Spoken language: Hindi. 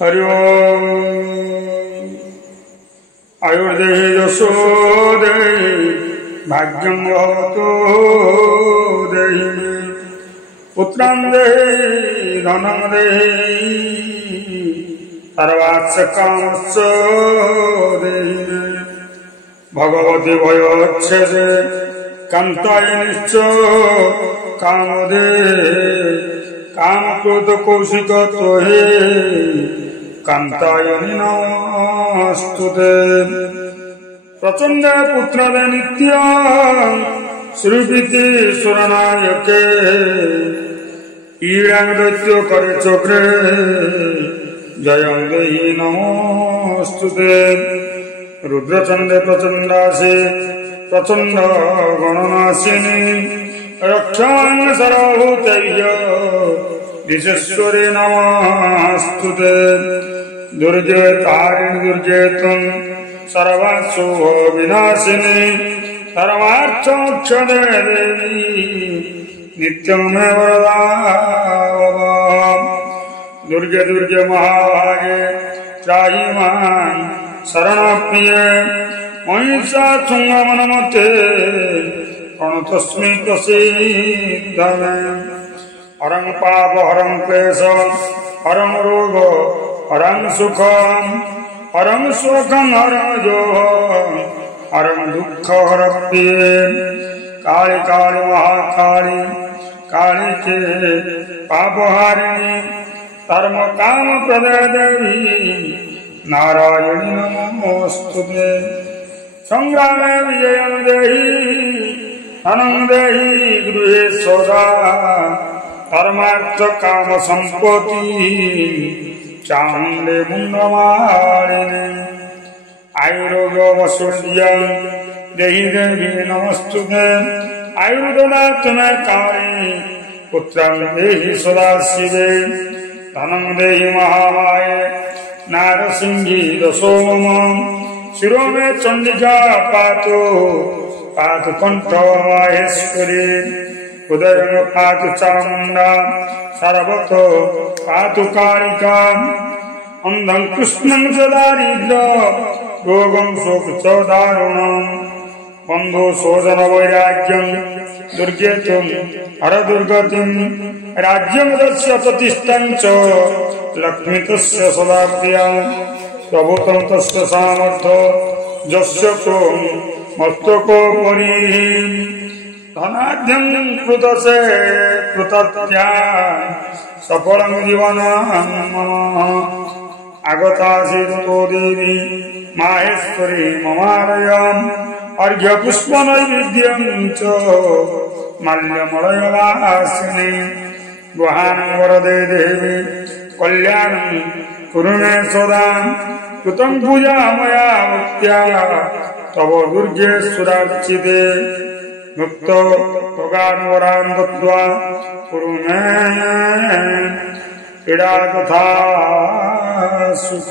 हरि ओम आयुर्देहि यशो देहि भाग्यं भवतो देहि पुत्रं देहि धनं देहि सर्वास्य कामस्य देहि भगवती भयोच्छेदे कान्तायनिश्च कामदे कामक्रोध कौशिक त्वहे कान्तायनि नमस्तुते प्रचंड पुत्र नित्य श्रीपीति सुरनायके ईड़ांग दैत्य करे चक्रे जयं देहि नमस्तुते रुद्रचंडे प्रचंडासे प्रचंड गणनाशिनी रक्षां सर्वभूतैः दिशेश्वरी नमस्तुते दुर्जय तारिणी दुर्जय त्वं सर्वासुभ विनाशिनी सर्वार्थमोक्षदे देवी नित्यमेव वरदावतां दुर्गे दुर्गे महाभागे त्राहि मां शरणप्रिये महिषा तुंगमनमते प्रणतस्मै प्रसीद मे हरं पाप हरं क्लेश हरं रोग हरं सुखं हरं शोकं हरं जोगं हरं दुःख हरप्रिये काली काली महाकाली काली के पापहारिणी धर्म काम प्रदे देवी नारायणी नमोस्तुते संग्रामे विजयं देहि धनं देहि गृहे सदा धर्मार्थ काम संपत्ति चामुंडे मुंडमालिनी आयुर्योगवसुर्यं देहि देवी नमस्तुते आयुर्ददातुमे काली पुत्रं देहि सदाशिवे धनं देहि महामाये नारसिंही दशोमं शिरो में चंडिका पातु पातु कंठ माहेश्वरी हृदय में पातु चामुंडा सर्वतो पातु कालिका अंधं कृष्णं च दारिद्र रोगं शोक च दारुणं बंधु शोधन वैराग्यं दुर्गे त्वं हर दुर्गतिं राज्यं तस्य प्रतिष्ठं च लक्ष्मी तस्य सदा प्रिया प्रभुतं तस्य सामर्थ्य यस्य त्वं मस्तकोपरि धनाढ्यं कृतसे कृतत्या सफलं जीवनं मम आगतासि तो देवी माहेश्वरी ममालयम् अर्घ्यपुष्पनैवेद्यं च माल्यमलयवासिनी गुहानं वरदे देवी कल्याणं कुरु मे सदा कृतं पूजा मया भक्त्या तव दुर्गे सुरार्चिते मुक्त भगान् दत्त्वा कुरु मे पीडा तथा सुख।